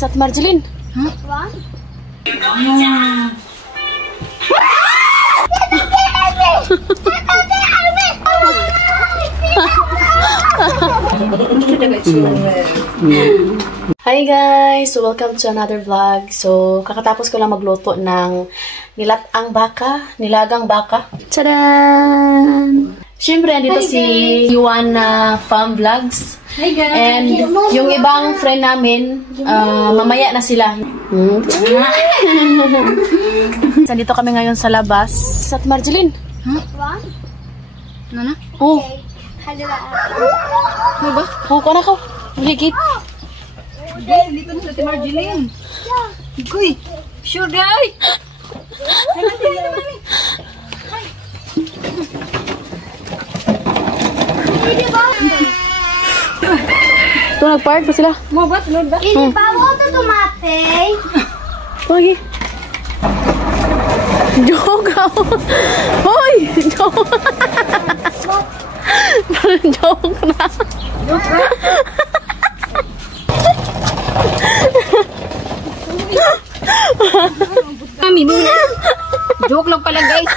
guys, at Marjeline. Huh? Hi guys! So welcome to another vlog. So kakatapos ko lang magluto ng nilagang baka. Tadaan! Siyempre, andito si Yuan na Farm Vlogs. Hi guys! And yung ibang friend namin, mamaya na sila. Nandito kami ngayon sa labas. At Marjeline. Huh? Ano na? Oh. Ano ba? Oh, kung ako. Ligit. Dito na sa Marjeline. Uy! Sure guys! Ay, mati na mami. Ito, nag-park pa sila. Mo ba? Sunod ba? Ini bawa to tomate. Lagi. Joke ako. Hoy! Joke. Joke na. Joke ba? Mami, muna. Joke lang pala guys.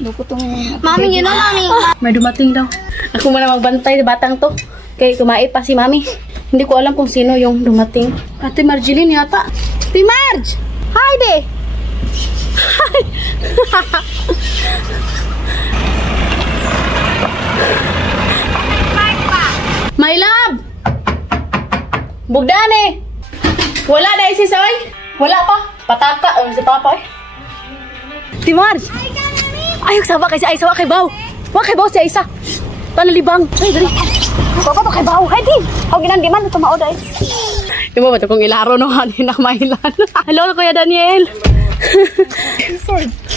Loko tong... Mami, you know, mami. May dumating daw. Ako muna magbantay sa batang to. Kaya kumain pa si mami. Hindi ko alam kung sino yung dumating. Ate Marjeline yata. Ate Marj! Hi de! Hi! My love! Bugdan eh! Wala na si Soy? Wala pa. Pataka. Si Papa eh. Ate Marj! Ayok sawa kay si Aisa. Wa kay Baw. Wa kay Baw si Aisa. Talalibang. Ay, dali. Baba to kay Baw. Hay di. Huwag ginang di man. Ito maoda eh. Yung ba ito kong ilaro no? Hindi na mailan. Hello, Kuya Daniel.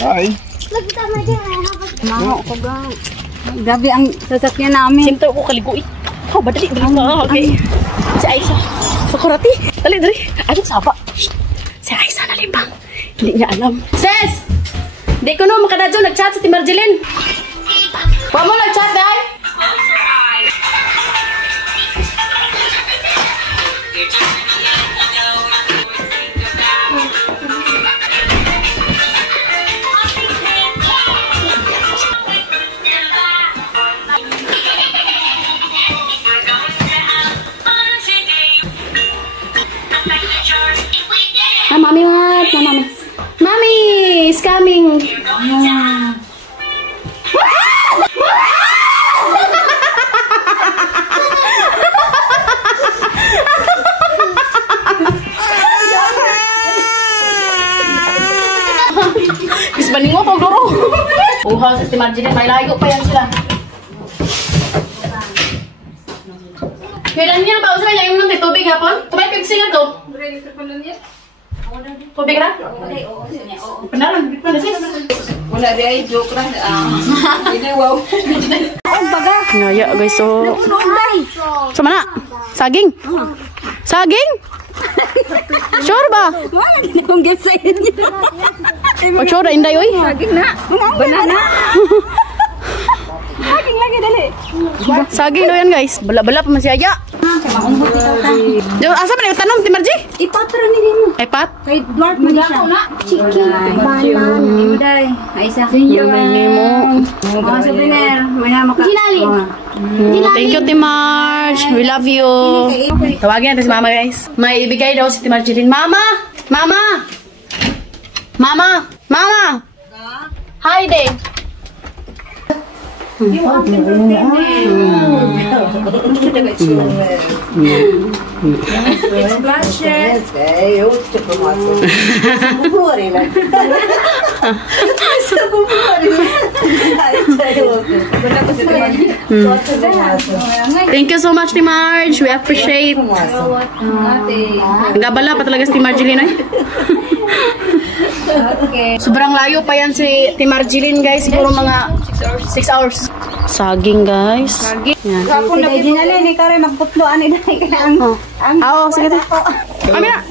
Hi. Mama ko ga. Grabe ang sasakyan namin. Sinto ko kaligoy. Oh, badali. Okay. Si Aisa. Sakurati. Dali, dali. Ayok sawa. Si Aisa nalibang. Hindi niya alam. Sis! Di ko no, makadadyo, nag-chat sa Ate Marjeline. Huwag mo nag-chat, guys. Ah, Mami, what? No, Mami. Mami is coming. Is baning mo pag duro. Uhaw sa Ate Marjeline, may layo pa yan sila. Kailan niya ba usay yung nung tubig hapon? Tumay pipsi nga to. Tubig ra? Oo. Panalang, sis. Wala di ay joke lang. Hindi wow. Ang baga. Ngaya guys, so... Sama na? Saging? Saging? Sure ba? Wala din akong get sa inyo. Pag sure, inday oy. Saging na. Banana. Saging lagi dali. Saging daw yan guys. Bala-bala pa man si Aya. Asa man yung tanong, Ate Marji? Ipatra ni din mo. Ipat? Kay Dwarf mo siya. Chicken. Banana. Day. Ay sa inyo. Mga souvenir. Maya maka. Ginalin. Thank you, Ate Marj. We love you. Tawagin natin si Mama guys. May ibigay daw si Ate Marjeline. Mama! Mama! Mama! Mama! Hi, Day. Thank you so much, Ate Marj. We appreciate. Gabala pa talaga si Marjeline eh. Sobrang layo pa yan si Ate Marjeline guys. Siguro mga 6 hours. Saging guys. Saging. Yan. Kapon na ginalin ikaw rin magputloan ni dai kaya ang Oo, sige to. Kami na.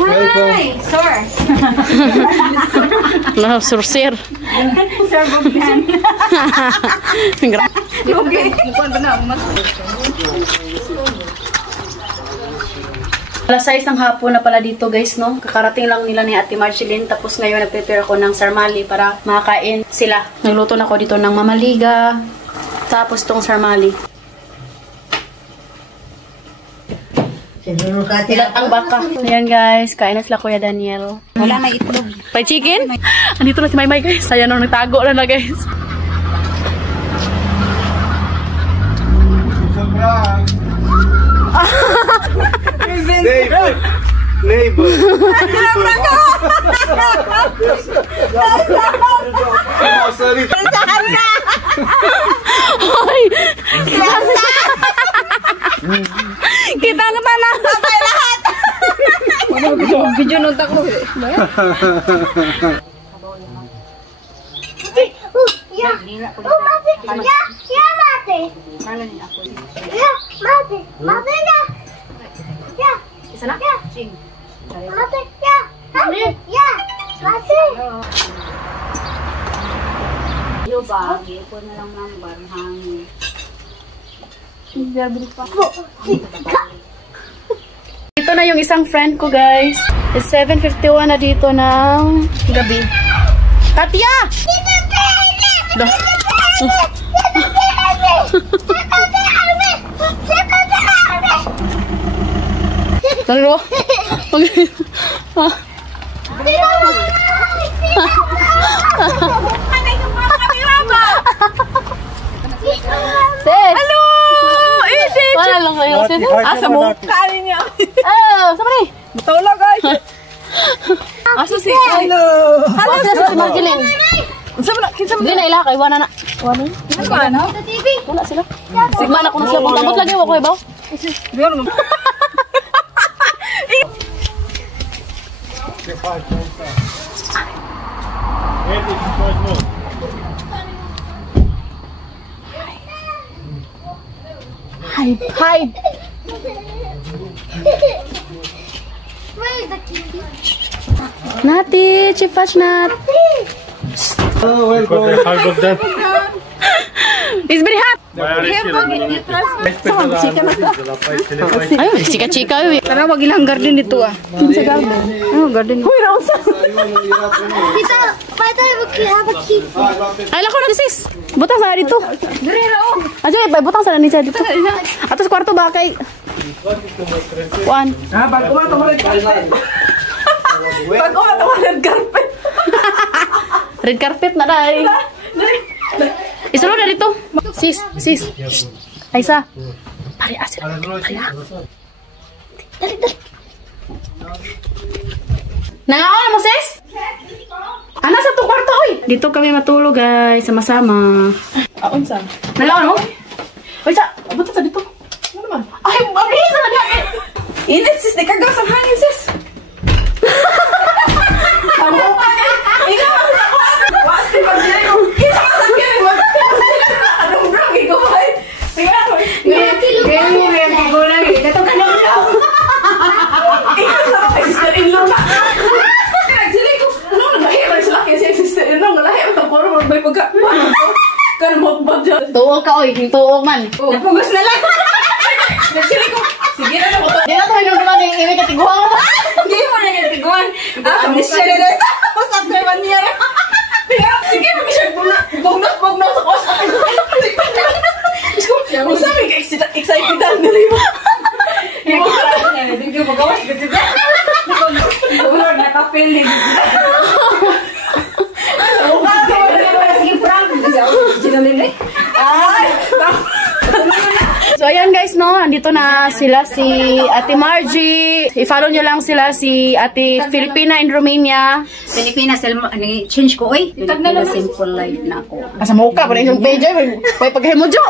Hi, sir. No, sir. Sir Bogdan. Okay. Alas 6 ng hapon na pala dito guys, no? Kakarating lang nila ni Ate Marceline. Tapos ngayon nag-prepare ako ng sarmali para makakain sila. Nagluto na ako dito ng mamaliga. Tapos tong sarmali. Ilat ang baka. Ayan guys, kain na sila Kuya Daniel. Wala may itlog. Pay chicken? Andito na si Maymay guys. Ayan na, nagtago na guys. Neighbor. Neighbor. Sorry. Hoy! Kita nga pa na. Patay lahat. Video nung tako. Ya, mate. Ya, mate. Ya, mate. Mate na. Ya. Isa na? Ya. Mate. Ya. Mate. Ya. Mate. Yo ba, gipo na lang number hangin. Ito na yung isang friend ko guys. It's 7:51 na dito ng gabi. Katya! Dah. Talo. Sis! Hello! Edith! Wala lang kayo. Sis? Asa mo? Kanin niya. Oh, sama ni? Matulog guys. Asa si Hello. Hello, sis Marceline. Kinsa Hindi na ila kay wala na. Wala. ano? Wala sila. Sigma na ko na sila. Pagtabot lagi ako eh, ba? Diyan mo. Hide, hide. Where is the kitty? Nati, Chifash Nat. Oh, welcome. It's very hot. Ayun, chika-chika. Tara, wag ilang garden dito ah. Sa garden. Oh, garden. Hoy, Rosa. Tita, why do you have a kitty? Ay, lako na sis. Butang sana dito. Dire ra oh. Aja, butang sana ni siya dito. Atas kwarto ba kay Juan? Ah, bago ma tawag carpet. Bago ma tawag carpet. Red carpet na dai. Isulo na dito. Sis, sis. Aisa. Pare asin. Pare. Dali, dali. Nangaon mo sis? Ana sa to kwarto oy. Dito kami matulog guys, sama-sama. Aon sa? Nalaon mo? Oy sa, buta sa dito. Ano naman? Ay, mabilis na lagi. Init sis, di kagaw sa hangin sis. Amo. Ikaw ang sa kwarto. Wasti pag dire ko. Isa ka sa kiri mo. Anong brang ikaw ay? Tingnan mo. Ngayon ko lang eh. Dato ka lang daw. Ikaw sa mga sister-in-law na. Nagsilay ko. Ano nagahirap sila kasi sister-in-law. Ngalahirap ang puro mo. May pagka. Kano magbag dyan. Tuog ka oy, tuog man. Napugos na lang. Nagsilay ko. Sige na lang. Di na tayo nung naman yung iwi katiguan mo. Hindi mo na nagtiguan. Ah, Michelle na ito. Usap na 1 year. Sige, Michelle. Bugnos sa kosa. Usap ka excited ang dali mo. Hindi mo parang niya. Hindi mo magawas. Lord, naka-feeling. Sige, prank. Sinalin eh. Ay! So ayan guys no, andito na sila si Ate Margie. I-follow nyo lang sila si Ate Filipina in Romania. Pilipinas, change ko eh. Pilipinas simple life na ako. Asa mo ka, pala yung page ay may paghimujo.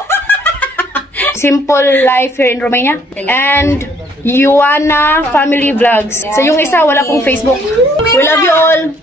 Simple life here in Romania. And Yuana Family Vlogs. So yung isa wala pong Facebook. We love you all.